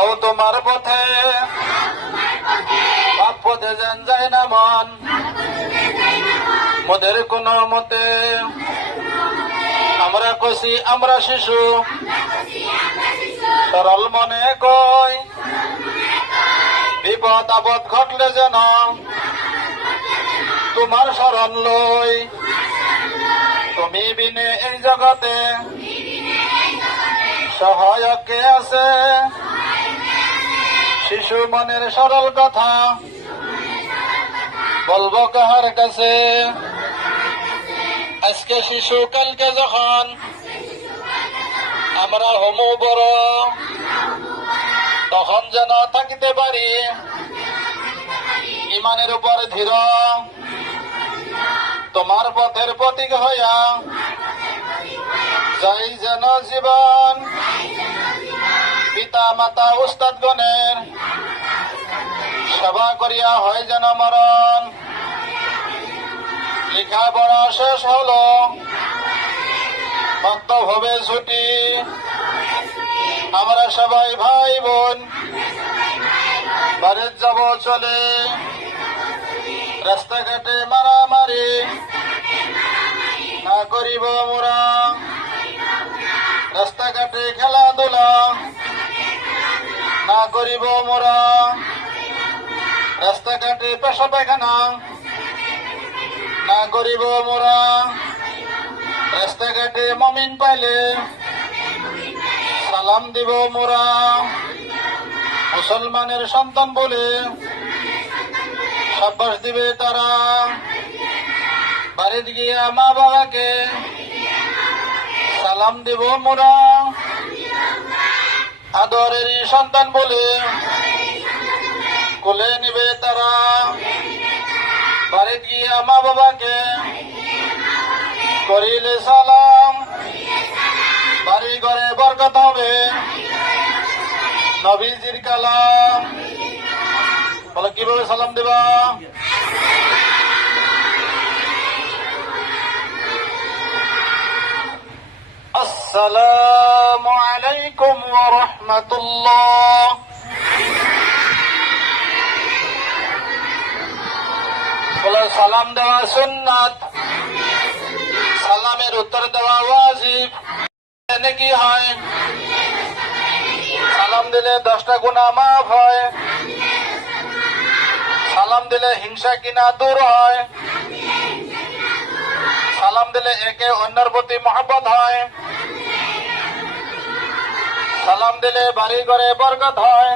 যাও তোমার পথে, পাপ পথে যেন যায় না মন, মোদের কোন মতে। আমরা কষি আমরা শিশু, সরল মনে কই, বিপদ আপদ ঘটলে যেন তোমার শরণ লই। তুমি বিনে এই জগতে সহায়ক কে আছে, শিশু মনের সরল কথা বলবো কাহার কাছে। আজকে শিশু কালকে যখন আমরা হমু বড়, তখন যেন থাকিতে পারি ইমানের উপর ধীর। তোমার পথের প্রতীক হইয়া যাই যেন জীবন, পিতা মাতা উস্তাদ গণের সেবা করিয়া হয় যেন মরণ। লেখাপড়া শেষ হলো, ভক্ত হবে ছুটি, আমরা সবাই ভাই বোন বাড়ির যাব চলে। রাস্তাঘাটে মারামারি না করিব মোরা, রাস্তাঘাটে খেলাধুলা না করিব মোরা, রাস্তাঘাটে পেশা পায়খানা না করিব মোরা। রাস্তাঘাটে মমিন পাইলে সালাম দিব মোরা, মুসলমানের সন্তান বলে সাব্বাস দিবে তারা। বাড়িতে গিয়া মা বাবাকে সালাম দিব মোরা, আদরেরই সন্তান বলে কোলে নিবে তারা। বাড়িতে গিয়া মা বাবাকে করিলে সালাম, বাড়ি ঘরে বরকত হবে নবীজির কালাম। বলে কিভাবে সালাম দিবা? আসসালামু আলাইকুম ওয়া রাহমাতুল্লাহ। বলে সালাম দেওয়া সুন্নাত, সালামের উত্তর দেওয়া ওয়াজিব। কি হয়? সালাম দিলে 10টা গুনাহ মাফ হয়, সালাম দিলে হিংসা কিনা দূর হয়, সালাম দিলে একে অন্যের প্রতি মহব্বত হয়, সালাম দিলে বাড়ি ঘরে বরকত হয়,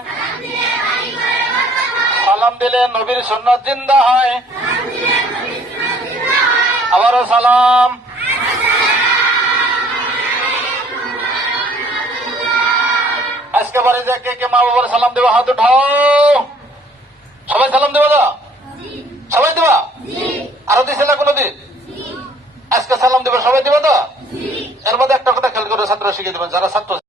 সালাম দিলে নবীর সুন্নাত জিন্দা হয়। আবারও সালাম। আজকে বাড়ি যে কে মা বাবার সালাম দেবা হাত উঠাও। সবাই সালাম দেবা তো? সবাই দেবা? আরো দিছে না কোনদিন? আজকে সালাম দেবা, সবাই দেবা তো? এর মধ্যে একটা কথা খেয়াল করে ছাত্র শিখিয়ে দেবেন, যারা ছাত্র